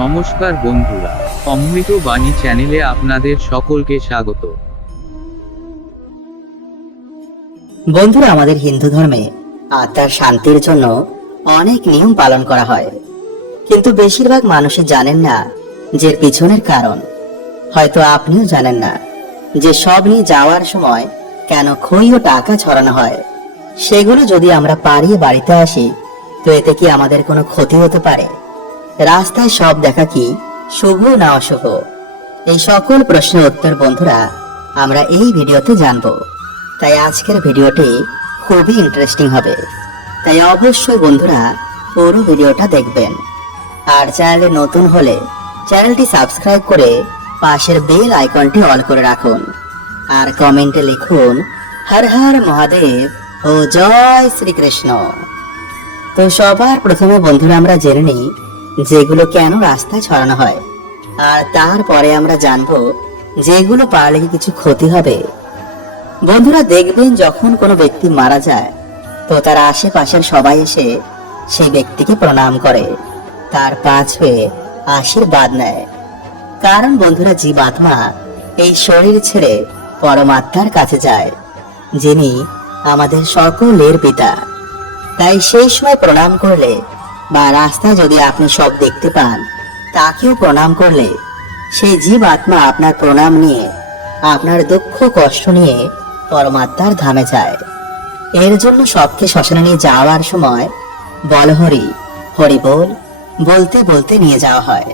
নমস্কার বন্ধুরা, অমৃত বাণী চ্যানেলে আপনাদের সকলকে স্বাগত। বন্ধুরা, আমাদের হিন্দু ধর্মে আত্মার শান্তির জন্য অনেক নিয়ম পালন করা হয়, কিন্তু বেশিরভাগ মানুষই জানেন না যে পিছনের কারণ। হয়তো আপনিও জানেন না যে সব নিয়ে যাওয়ার সময় কেন খই ও টাকা ছড়ানো হয়। সেগুলো যদি আমরা পাড়িয়ে বাড়িতে আসি, তো এতে কি আমাদের কোনো ক্ষতি হতে পারে? রাস্তায় সব দেখা কি শুভ না অশুভ? এই সকল প্রশ্নের উত্তর বন্ধুরা আমরা এই ভিডিওতে জানবো। তাই আজকের ভিডিওটি খুবই ইন্টারেস্টিং হবে, তাই অবশ্যই বন্ধুরা পুরো ভিডিওটা দেখবেন। আর চ্যানেলে নতুন হলে চ্যানেলটি সাবস্ক্রাইব করে পাশের বেল আইকনটি অল করে রাখুন। আর কমেন্টে লিখুন হর হর মহাদেব ও জয় শ্রীকৃষ্ণ। তো সবার প্রথমে বন্ধুরা আমরা জেনে নিই যেগুলো কেন রাস্তায় ছড়ানো হয়, আর তারপরে আমরা জানবো যেগুলো পারলে কি কিছু ক্ষতি হবে। বন্ধুরা, দেখবেন যখন কোনো ব্যক্তি মারা যায়, তো তার আশেপাশের সবাই এসে সেই ব্যক্তিকে প্রণাম করে, তার পা ছুঁয়ে আশীর্বাদ নেয়। কারণ বন্ধুরা, জীবাত্মা এই শরীর ছেড়ে পরমাত্মার কাছে যায়, যিনি আমাদের সকলের পিতা। তাই সেই সময় প্রণাম করলে বা রাস্তায় যদি আপনি সব দেখতে পান, তাকেও প্রণাম করলে সেই জীবাত্মা আপনার প্রণাম নিয়ে, আপনার দুঃখ কষ্ট নিয়ে পরমাত্মার ধামে যায়। এর জন্য সবকে শ্মশানে নিয়ে যাওয়ার সময় বল হরি হরি বল বলতে বলতে নিয়ে যাওয়া হয়।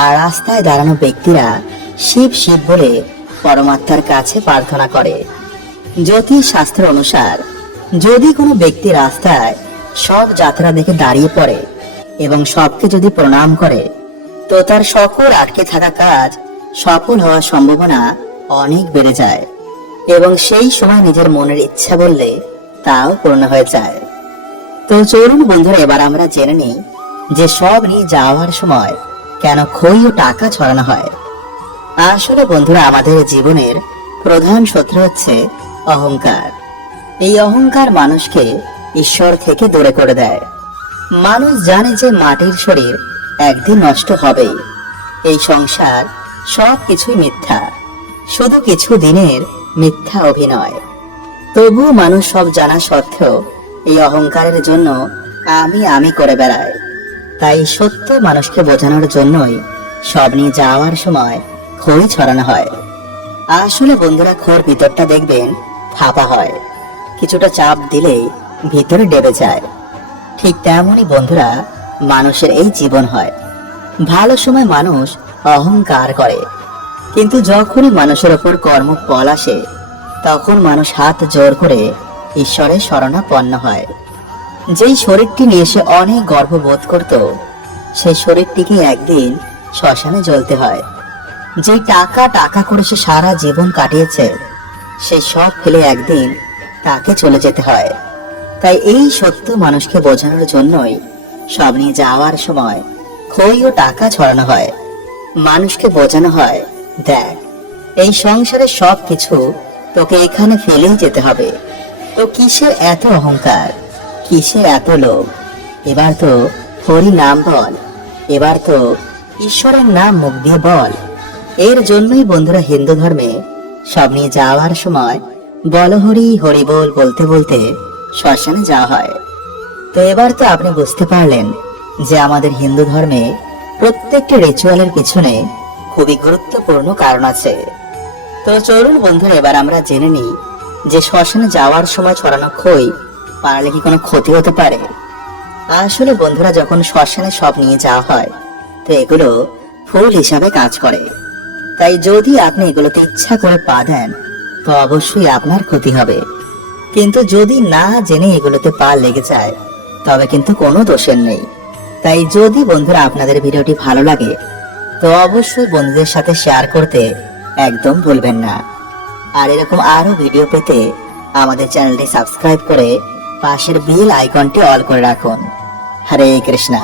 আর রাস্তায় দাঁড়ানো ব্যক্তিরা শিব শিব বলে পরমাত্মার কাছে প্রার্থনা করে। জ্যোতিষ শাস্ত্র অনুসার যদি কোনো ব্যক্তি রাস্তায় সব যাত্রা দেখে দাঁড়িয়ে পড়ে এবং সবকে যদি প্রণাম করে, তো তার সকল আটকে থাকা কাজ সফল হওয়ার সম্ভাবনা অনেক বেড়ে যায়, এবং সেই সময় নিজের মনের ইচ্ছা বললে তাও পূর্ণ হয়ে যায়। তো চলুন বন্ধুরা, এবার আমরা জেনে নিই যে সব নিয়ে যাওয়ার সময় কেন খই ও টাকা ছড়ানো হয়। আসলে বন্ধুরা, আমাদের জীবনের প্রধান শত্রু হচ্ছে অহংকার। এই অহংকার মানুষকে ঈশ্বর থেকে দূরে করে দেয়। মানুষ জানে যে মাটির শরীর একদিন নষ্ট হবেই, এই সংসার সব কিছুই মিথ্যা, শুধু কিছু দিনের মিথ্যা অভিনয়। তবুও মানুষ সব জানা সত্ত্বেও এই অহংকারের জন্য আমি আমি করে বেড়ায়। তাই সত্য মানুষকে বোঝানোর জন্যই সব নিয়ে যাওয়ার সময় খই ছড়ানো হয়। আসলে বন্ধুরা, খোর ভিতরটা দেখবেন ফাঁপা হয়, কিছুটা চাপ দিলেই ভিতরে ডেবে যায়। ঠিক তেমনই বন্ধুরা, মানুষের এই জীবন হয়। ভালো সময় মানুষ অহংকার করে, কিন্তু যখনই মানুষের ওপর কর্ম ফল আসে, তখন মানুষ হাত জোর করে ঈশ্বরের শরণাপন্ন হয়। যেই শরীরটি নিয়ে সে অনেক গর্ববোধ করত, সেই শরীরটিকে একদিন শ্মশানে জ্বলতে হয়। যেই টাকা টাকা করে সে সারা জীবন কাটিয়েছে, সেই সব ফেলে একদিন তাকে চলে যেতে হয়। তাই এই সত্য মানুষকে বোঝানোর জন্যই সব নিয়ে যাওয়ার সময় খই ও টাকা ছড়ানো হয়। মানুষকে বোঝানো হয়, দেখ, এই সংসারে সব কিছু তোকে এখানে ফেলেই যেতে হবে, তো কিসের এত অহংকার, কিসের এত লোভ? এবার তো হরি নাম বল, এবার তো ঈশ্বরের নাম মুখ দিয়ে বল। এর জন্যই বন্ধুরা, হিন্দু ধর্মে সব নিয়ে যাওয়ার সময় বল হরি হরি বল বলতে বলতে শ্মশানে যাওয়া হয়। তো এবার তো আপনি বুঝতে পারলেন যে আমাদের হিন্দু ধর্মে প্রত্যেকটি রিচুয়ালের পিছনে খুবই গুরুত্বপূর্ণ কারণ আছে। তো চলুন বন্ধুরা, এবার আমরা জেনে নিই যে শ্মশানে যাওয়ার সময় ছড়ানো খই পারলে কি কোনো ক্ষতি হতে পারে। আসলে বন্ধুরা, যখন শ্মশানে সব নিয়ে যাওয়া হয়, তো এগুলো ফুল হিসাবে কাজ করে। তাই যদি আপনি এগুলোতে ইচ্ছা করে পা দেন, তো অবশ্যই আপনার ক্ষতি হবে। কিন্তু যদি না জেনে এগুলোতে পা লেগে যায়, তবে কিন্তু কোনো দোষের নেই। তাই যদি বন্ধুরা আপনাদের ভিডিওটি ভালো লাগে, তো অবশ্যই বন্ধুদের সাথে শেয়ার করতে একদম ভুলবেন না। আর এরকম আরো ভিডিও পেতে আমাদের চ্যানেলটি সাবস্ক্রাইব করে পাশের বেল আইকনটি অল করে রাখুন। হরে কৃষ্ণা।